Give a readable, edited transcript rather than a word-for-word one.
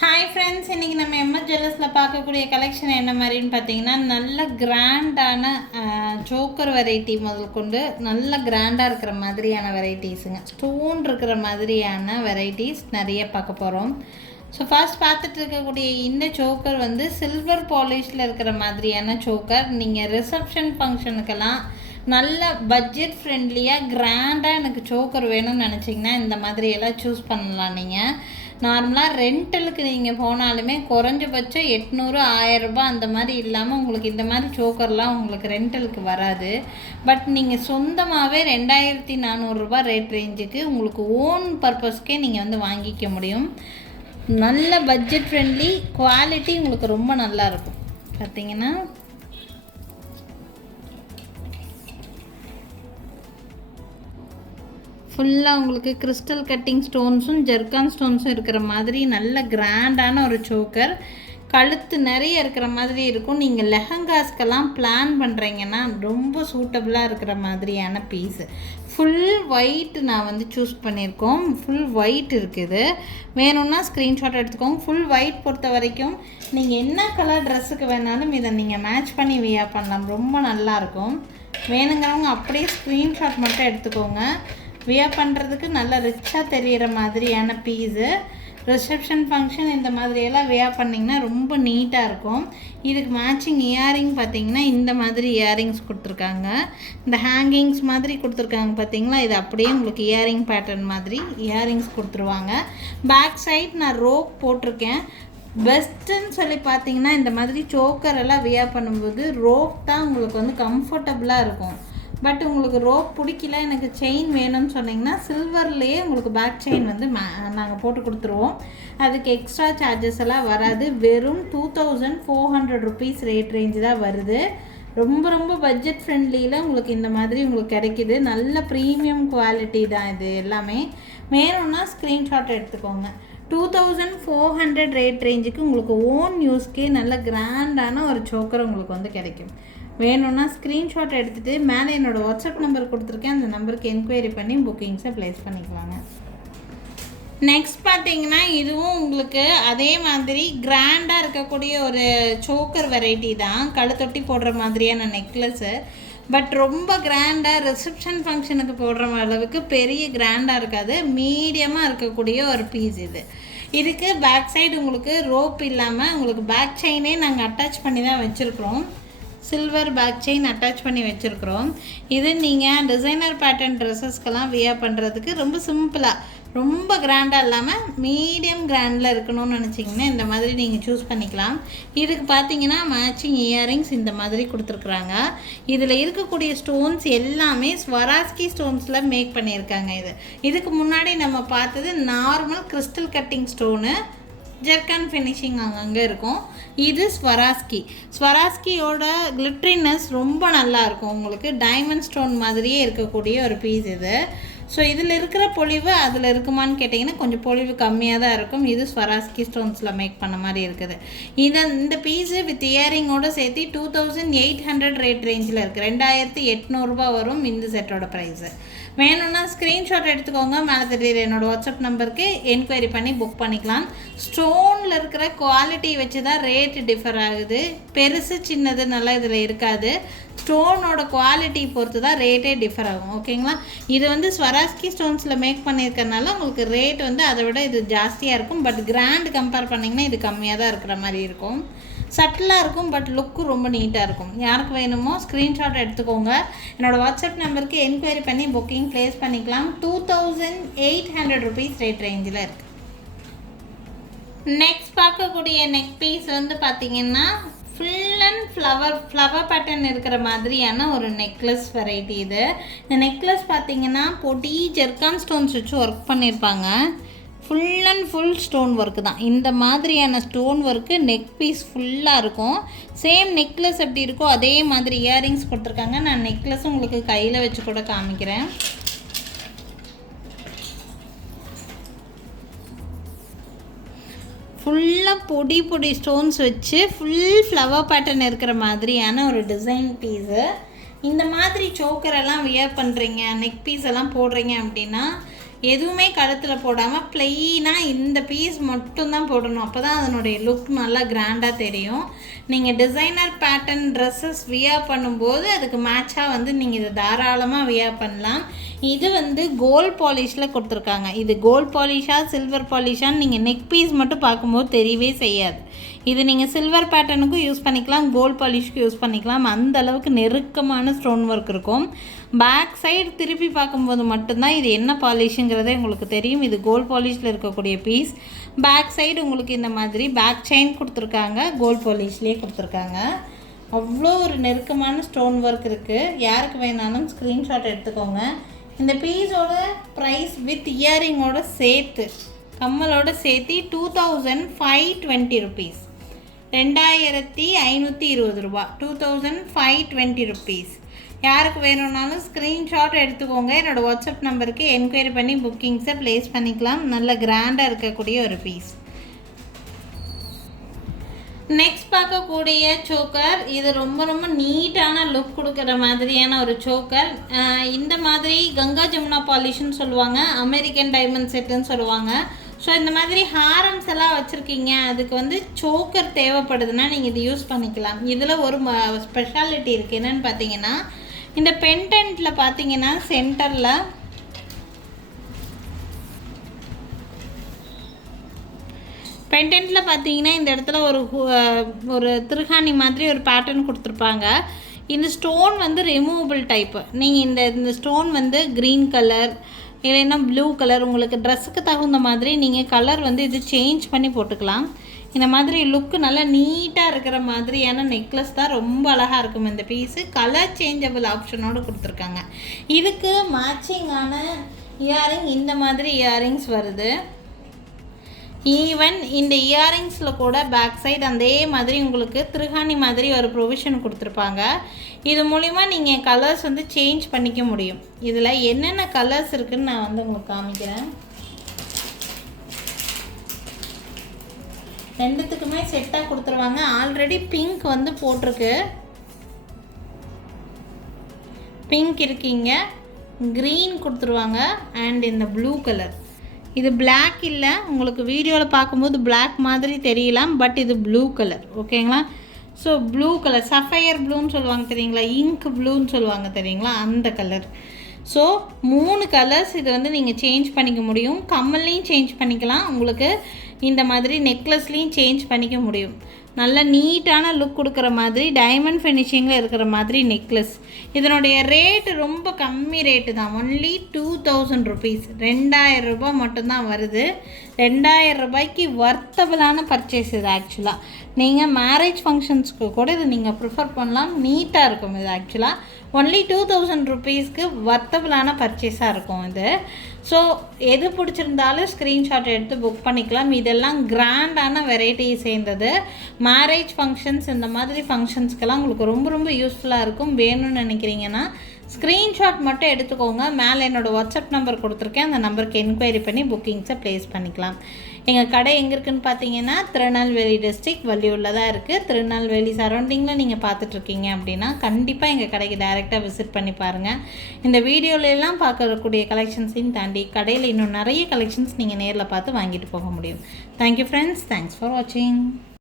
Hi friends, இன்றைக்கி நம்ம MS ஜுவல்லர்ஸில் பார்க்கக்கூடிய கலெக்ஷன் என்ன மாதிரின்னு பார்த்தீங்கன்னா, நல்ல கிராண்டான சோக்கர் வெரைட்டி முதல் கொண்டு நல்ல கிராண்டாக இருக்கிற மாதிரியான வெரைட்டிஸுங்க. ஸ்டோன் இருக்கிற மாதிரியான வெரைட்டிஸ் நிறைய பார்க்க போகிறோம். ஸோ ஃபர்ஸ்ட் பார்த்துட்டு இருக்கக்கூடிய இந்த சோக்கர் வந்து சில்வர் பாலிஷில் இருக்கிற மாதிரியான சோக்கர். நீங்கள் ரிசப்ஷன் ஃபங்க்ஷனுக்கெல்லாம் நல்ல பட்ஜெட் ஃப்ரெண்ட்லியாக கிராண்டாக எனக்கு சோக்கர் வேணும்னு நினச்சிங்கன்னா இந்த மாதிரியெல்லாம் சூஸ் பண்ணலாம். நீங்கள் நார்மலாக ரெண்டலுக்கு நீங்கள் போனாலுமே குறைஞ்சபட்சம் 800-1000 ரூபாய் அந்த மாதிரி இல்லாமல் உங்களுக்கு இந்த மாதிரி சோக்கர்லாம் உங்களுக்கு ரெண்டலுக்கு வராது. பட் நீங்கள் சொந்தமாகவே 2400 ரூபாய் ரேட் ரேஞ்சுக்கு உங்களுக்கு ஓன் பர்பஸ்க்கே நீங்கள் வந்து வாங்கிக்க முடியும். நல்ல பட்ஜெட் ஃப்ரெண்ட்லி, குவாலிட்டி உங்களுக்கு ரொம்ப நல்லாயிருக்கும். பார்த்தீங்கன்னா ஃபுல்லாக உங்களுக்கு கிறிஸ்டல் கட்டிங் ஸ்டோன்ஸும் ஜெர்கான் ஸ்டோன்ஸும் இருக்கிற மாதிரி நல்ல கிராண்டான ஒரு சோக்கர். கழுத்து நிறைய இருக்கிற மாதிரி இருக்கும். நீங்கள் லெஹங்காஸ்க்கெல்லாம் பிளான் பண்ணுறீங்கன்னா ரொம்ப சூட்டபுளாக இருக்கிற மாதிரியான பீஸு. ஃபுல் ஒயிட் நான் வந்து சூஸ் பண்ணியிருக்கோம். ஃபுல் ஒயிட் இருக்குது. வேணும்னா ஸ்க்ரீன்ஷாட் எடுத்துக்கோங்க. ஃபுல் ஒயிட் பொறுத்த வரைக்கும் நீங்கள் என்ன கலர் ட்ரெஸ்ஸுக்கு வேணாலும் இதை நீங்கள் மேட்ச் பண்ணி வியர் பண்ணலாம். ரொம்ப நல்லாயிருக்கும். வேணுங்கிறவங்க அப்படியே ஸ்க்ரீன்ஷாட் மட்டும் எடுத்துக்கோங்க. வியர் பண்ணுறதுக்கு நல்ல ரிச்சாக தெரிகிற மாதிரியான பீஸு. ரிசப்ஷன் ஃபங்க்ஷன் இந்த மாதிரியெல்லாம் வியர் பண்ணிங்கன்னா ரொம்ப நீட்டாக இருக்கும். இதுக்கு மேட்சிங் இயரிங் பார்த்திங்கன்னா இந்த மாதிரி இயரிங்ஸ் கொடுத்துருக்காங்க. இந்த ஹேங்கிங்ஸ் மாதிரி கொடுத்துருக்காங்க பார்த்திங்களா, இது அப்படியே உங்களுக்கு இயரிங் பேட்டர்ன் மாதிரி இயரிங்ஸ் கொடுத்துருவாங்க. பேக் சைட் நான் ரோப் போட்டிருக்கேன். பெஸ்ட்டுன்னு சொல்லி பார்த்தீங்கன்னா இந்த மாதிரி சோக்கர் எல்லாம் வியர் பண்ணும்போது ரோப் தான் உங்களுக்கு வந்து கம்ஃபர்டபுளாக இருக்கும். பட் உங்களுக்கு ரோப் பிடிக்கல, எனக்கு செயின் வேணும்னு சொன்னிங்கன்னா சில்வர்லேயே உங்களுக்கு பேக் செயின் வந்து நாங்கள் போட்டு கொடுத்துருவோம். அதுக்கு எக்ஸ்ட்ரா சார்ஜஸ் எல்லாம் வராது. வெறும் 2400 ருபீஸ் ரேட் ரேஞ்சு தான் வருது. ரொம்ப ரொம்ப பட்ஜெட் ஃப்ரெண்ட்லியில் உங்களுக்கு இந்த மாதிரி உங்களுக்கு கிடைக்கிது. நல்ல ப்ரீமியம் குவாலிட்டி தான் இது எல்லாமே. வேணும்னா ஸ்க்ரீன்ஷாட் எடுத்துக்கோங்க. 2400 ரேட் ரேஞ்சுக்கு உங்களுக்கு ஓன் யூஸ்க்கே நல்ல கிராண்டான ஒரு சோக்கர் உங்களுக்கு வந்து கிடைக்கும். வேணும்னா ஸ்க்ரீன்ஷாட் எடுத்துகிட்டு மேலே என்னோடய வாட்ஸ்அப் நம்பர் கொடுத்துருக்கேன். அந்த நம்பருக்கு என்கொயரி பண்ணி புக்கிங்ஸை ப்ளேஸ் பண்ணிக்கலாங்க. நெக்ஸ்ட் பார்த்தீங்கன்னா இதுவும் உங்களுக்கு அதே மாதிரி கிராண்டாக இருக்கக்கூடிய ஒரு சோக்கர் வெரைட்டி தான். கழுத்தொட்டி போடுற மாதிரியான நெக்லஸ்ஸு. பட் ரொம்ப கிராண்டாக ரிசப்ஷன் ஃபங்க்ஷனுக்கு போடுற அளவுக்கு பெரிய கிராண்டாக இருக்காது. மீடியமாக இருக்கக்கூடிய ஒரு பீஸ் இது. இதுக்கு பேக் சைடு உங்களுக்கு ரோப் இல்லாமல் உங்களுக்கு பேக் செயினே நாங்கள் அட்டாச் பண்ணி தான் வச்சுருக்குறோம். சில்வர் பேக் செயின் அட்டாச் பண்ணி வச்சுருக்குறோம். இது நீங்கள் டிசைனர் பேட்டர்ன் ட்ரெஸ்ஸஸ்க்கெல்லாம் வியர் பண்ணுறதுக்கு ரொம்ப சிம்பிளாக, ரொம்ப கிராண்டாக இல்லாமல் மீடியம் கிராண்டில் இருக்கணும்னு நினச்சிங்கன்னா இந்த மாதிரி நீங்கள் சூஸ் பண்ணிக்கலாம். இதுக்கு பார்த்தீங்கன்னா மேட்சிங் இயரிங்ஸ் இந்த மாதிரி கொடுத்துருக்குறாங்க. இதில் இருக்கக்கூடிய ஸ்டோன்ஸ் எல்லாமே ஸ்வராஸ்கி ஸ்டோன்ஸில் மேக் பண்ணியிருக்காங்க. இதுக்கு முன்னாடி நம்ம பார்த்தது normal crystal cutting stone, zircon finishing அங்கங்கே இருக்கும். இது ஸ்வராஸ்கியோட கிளிட்ரினஸ் ரொம்ப நல்லாயிருக்கும். உங்களுக்கு டைமண்ட் ஸ்டோன் மாதிரியே இருக்கக்கூடிய ஒரு பீஸ் இது. ஸோ இதில் இருக்கிற பொலிவு அதில் இருக்குமான்னு கேட்டிங்கன்னா கொஞ்சம் பொலிவு கம்மியாக தான் இருக்கும். இது ஸ்வராஸ்கி ஸ்டோன்ஸில் மேக் பண்ண மாதிரி இருக்குது. இந்த பீஸு வித் இயரிங்கோடு சேர்த்து 2800 ரேட் ரேஞ்சில் இருக்குது. 2800 ரூபாய் வரும் இந்த செட்டோட ப்ரைஸு. வேணும்னா ஸ்க்ரீன்ஷாட் எடுத்துக்கோங்க. மேலே தெரியுது என்னோடய வாட்ஸ்அப் நம்பருக்கு என்கொயரி பண்ணி புக் பண்ணிக்கலாம். ஸ்டோனில் இருக்கிற குவாலிட்டி வச்சு தான் ரேட்டு டிஃபர் ஆகுது. பெருசு சின்னது நல்லா இதில் இருக்காது. ஸ்டோனோட குவாலிட்டி பொறுத்து தான் ரேட்டே டிஃபர் ஆகும். ஓகேங்களா? இது வந்து ஸ்வராஸ்கி ஸ்டோன்ஸில் மேக் பண்ணியிருக்கறனால உங்களுக்கு ரேட் வந்து அதை விட இது ஜாஸ்தியாக இருக்கும். பட் கிராண்ட் கம்பேர் பண்ணிங்கன்னா இது கம்மியாக தான் இருக்கிற மாதிரி இருக்கும். சட்டிலாக இருக்கும், பட் லுக்கு ரொம்ப நீட்டாக இருக்கும். யாருக்கு வேணுமோ ஸ்க்ரீன்ஷாட் எடுத்துக்கோங்க. என்னோடய வாட்ஸ்அப் நம்பருக்கு என்கொயரி பண்ணி புக்கிங் ப்ளேஸ் பண்ணிக்கலாம். 2800 ருபீஸ் ரேட் ரேஞ்சில் இருக்குது. நெக்ஸ்ட் பார்க்கக்கூடிய நெக் பீஸ் வந்து பார்த்திங்கன்னா ஃபுல் அண்ட் ஃப்ளவர் பேட்டர்ன் இருக்கிற மாதிரியான ஒரு நெக்லஸ் வெரைட்டி இது. இந்த நெக்லஸ் பார்த்திங்கன்னா பொடி ஜெர்கான் ஸ்டோன்ஸ் வச்சு ஒர்க் பண்ணியிருப்பாங்க. Full and full stone work தான். இந்த மாதிரியான ஸ்டோன் ஒர்க்கு நெக் பீஸ் ஃபுல்லாக இருக்கும். சேம் நெக்லஸ் எப்படி இருக்கோ அதே மாதிரி இயரிங்ஸ் கொடுத்துருக்காங்க. நான் நெக்லஸ் உங்களுக்கு கையில் வச்சு கூட காமிக்கிறேன். ஃபுல்லாக பொடி ஸ்டோன்ஸ் வச்சு ஃபுல் ஃப்ளவர் பேட்டர்ன் இருக்கிற மாதிரியான ஒரு டிசைன் பீஸு. இந்த மாதிரி சோக்கரெல்லாம் வியர் பண்ணுறீங்க, நெக் பீஸ் எல்லாம் போடுறீங்க அப்படின்னா எதுவுமே கழுத்தில் போடாமல் ப்ளெயினாக இந்த பீஸ் மட்டும்தான் போடணும். அப்போ தான் அதனுடைய லுக் நல்லா கிராண்டாக தெரியும். நீங்கள் டிசைனர் பேட்டர்ன் ட்ரெஸ்ஸஸ் வியர் பண்ணும்போது அதுக்கு மேட்சாக வந்து நீங்கள் இதை தாராளமாக வியர் பண்ணலாம். இது வந்து கோல்ட் பாலிஷில் கொடுத்துருக்காங்க. இது கோல்ட் பாலிஷாக சில்வர் பாலிஷான்னு நீங்கள் நெக் பீஸ் மட்டும் பார்க்கும்போது தெரியவே செய்யாது. இது நீங்கள் சில்வர் பேட்டர்னுக்கும் யூஸ் பண்ணிக்கலாம், கோல்ட் பாலிஷ்க்கு யூஸ் பண்ணிக்கலாம். அந்த அளவுக்கு நெருக்கமான ஸ்டோன் ஒர்க் இருக்கும். பேக் சைடு திருப்பி பார்க்கும்போது மட்டும்தான் இது என்ன பாலிஷுங்கிறதே உங்களுக்கு தெரியும். இது கோல்ட் பாலிஷில் இருக்கக்கூடிய பீஸ். பேக் சைடு உங்களுக்கு இந்த மாதிரி பேக் செயின் கொடுத்துருக்காங்க, கோல்ட் பாலிஷ்லேயே கொடுத்துருக்காங்க. அவ்வளோ ஒரு நெருக்கமான ஸ்டோன் ஒர்க் இருக்குது. யாருக்கு வேணாலும் ஸ்க்ரீன்ஷாட் எடுத்துக்கோங்க. இந்த பீஸோட ப்ரைஸ் வித் இயரிங்கோட சேர்த்து கம்மலோட சேர்த்து 2520 ருபீஸ், 2520 ரூபா, 2520 ருபீஸ். யாருக்கு வேணும்னாலும் ஸ்க்ரீன்ஷாட் எடுத்துக்கோங்க. என்னோடய வாட்ஸ்அப் நம்பருக்கு என்கொயரி பண்ணி புக்கிங்ஸை ப்ளேஸ் பண்ணிக்கலாம். நல்ல கிராண்டாக இருக்கக்கூடிய ஒரு பீஸ். நெக்ஸ்ட் பார்க்கக்கூடிய சோக்கர், இது ரொம்ப ரொம்ப நீட்டான லுக் கொடுக்குற மாதிரியான ஒரு சோக்கர். இந்த மாதிரி கங்கா ஜமுனா பாலிஷ்னு சொல்லுவாங்க, அமெரிக்கன் டைமண்ட் செட்டுன்னு சொல்லுவாங்க. ஸோ இந்த மாதிரி ஹாரம்ஸ் எல்லாம் வச்சுருக்கீங்க, அதுக்கு வந்து சோக்கர் தேவைப்படுதுன்னா நீங்கள் இது யூஸ் பண்ணிக்கலாம். இதில் ஒரு ஸ்பெஷாலிட்டி இருக்குது. என்னென்னு பார்த்தீங்கன்னா, இந்த பென்டென்ட்டில் பார்த்தீங்கன்னா சென்டரில் பார்த்தீங்கன்னா இந்த இடத்துல ஒரு திருகாணி மாதிரி ஒரு பேட்டர்ன் கொடுத்துருப்பாங்க. இந்த ஸ்டோன் வந்து ரிமூவபிள் டைப்பு. நீங்கள் இந்த ஸ்டோன் வந்து க்ரீன் கலர் இல்லைன்னா ப்ளூ கலர் உங்களுக்கு ட்ரெஸ்ஸுக்கு தகுந்த மாதிரி நீங்கள் கலர் வந்து இது சேஞ்ச் பண்ணி போட்டுக்கலாம். இந்த மாதிரி லுக்கு நல்லா நீட்டாக இருக்கிற மாதிரியான நெக்லஸ் தான் ரொம்ப அழகாக இருக்கும். இந்த பீஸு கலர் சேஞ்சபிள் ஆப்ஷனோடு கொடுத்துருக்காங்க. இதுக்கு மேட்சிங்கான இயரிங் இந்த மாதிரி இயரிங்ஸ் வருது. ஈவன் இந்த இயரிங்ஸில் கூட பேக் சைடு அதே மாதிரி உங்களுக்கு திருகாணி மாதிரி ஒரு ப்ரொவிஷன் கொடுத்துருப்பாங்க. இது மூலிமா நீங்கள் கலர்ஸ் வந்து சேஞ்ச் பண்ணிக்க முடியும். இதில் என்னென்ன கலர்ஸ் இருக்குதுன்னு நான் வந்து உங்களுக்கு காமிக்கிறேன். ரெண்டுத்துக்குமே செட்டாக கொடுத்துருவாங்க. ஆல்ரெடி பிங்க் வந்து போட்டிருக்கு, பிங்க் இருக்கீங்க, க்ரீன் கொடுத்துருவாங்க அண்ட் இந்த ப்ளூ கலர். இது பிளாக் இல்லை, உங்களுக்கு வீடியோவில் பார்க்கும்போது பிளாக் மாதிரி தெரியலாம், பட் இது ப்ளூ கலர். ஓகேங்களா? ஸோ ப்ளூ கலர் சஃபயர் ப்ளூன்னு சொல்லுவாங்க தெரியுங்களா, இங்க் ப்ளூன்னு சொல்லுவாங்க தெரியுங்களா, அந்த கலர். ஸோ 3 கலர்ஸ் இது வந்து நீங்கள் சேஞ்ச் பண்ணிக்க முடியும். கம்மல்லையும் சேஞ்ச் பண்ணிக்கலாம், உங்களுக்கு இந்த மாதிரி நெக்லஸ்லேயும் சேஞ்ச் பண்ணிக்க முடியும். நல்ல நீட்டான லுக் கொடுக்குற மாதிரி டைமண்ட் ஃபினிஷிங்கில் இருக்கிற மாதிரி நெக்லஸ். இதனுடைய ரேட்டு ரொம்ப கம்மி ரேட்டு தான், ஒன்லி 2000 ருபீஸ், 2000 ரூபாய் மட்டும்தான் வருது. 2000 ரூபாய்க்கு வர்த்தபிளான பர்ச்சேஸ் இது. ஆக்சுவலாக நீங்கள் மேரேஜ் ஃபங்க்ஷன்ஸ்க்கு கூட இது நீங்கள் ப்ரிஃபர் பண்ணலாம், நீட்டாக இருக்கும் இது. ஆக்சுவலாக ஒன்லி 2000 ருபீஸ்க்கு வர்த்தபிளான பர்ச்சேஸாக இருக்கும் இது. ஸோ எது பிடிச்சிருந்தாலும் ஸ்க்ரீன்ஷாட் எடுத்து புக் பண்ணிக்கலாம். இதெல்லாம் கிராண்டான வெரைட்டி சேர்ந்தது. மேரேஜ் ஃபங்க்ஷன்ஸ் இந்த மாதிரி ஃபங்க்ஷன்ஸ்க்கெல்லாம் உங்களுக்கு ரொம்ப ரொம்ப யூஸ்ஃபுல்லாக இருக்கும். வேணும்னு நினைக்கிறீங்கன்னா ஸ்க்ரீன்ஷாட் மட்டும் எடுத்துக்கோங்க. மேலே என்னோடய வாட்ஸ்அப் நம்பர் கொடுத்துருக்கேன், அந்த நம்பருக்கு என்கொயரி பண்ணி புக்கிங்ஸை ப்ளேஸ் பண்ணிக்கலாம். எங்கள் கடை எங்கே இருக்குதுன்னு பார்த்தீங்கன்னா திருநெல்வேலி டிஸ்ட்ரிக்ட் வள்ளியூரில் தான் இருக்குது. திருநெல்வேலி சரௌண்டிங்கில் நீங்கள் பார்த்துட்ருக்கீங்க அப்படின்னா கண்டிப்பாக எங்கள் கடைக்கு டைரெக்டாக விசிட் பண்ணி பாருங்கள். இந்த வீடியோலெல்லாம் பார்க்கக்கூடிய கலெக்ஷன்ஸையும் தாண்டி கடையில் இன்னும் நிறைய கலெக்ஷன்ஸ் நீங்கள் நேரில் பார்த்து வாங்கிட்டு போக முடியும். தேங்க்யூ ஃப்ரெண்ட்ஸ், தேங்க்ஸ் ஃபார் வாட்சிங்.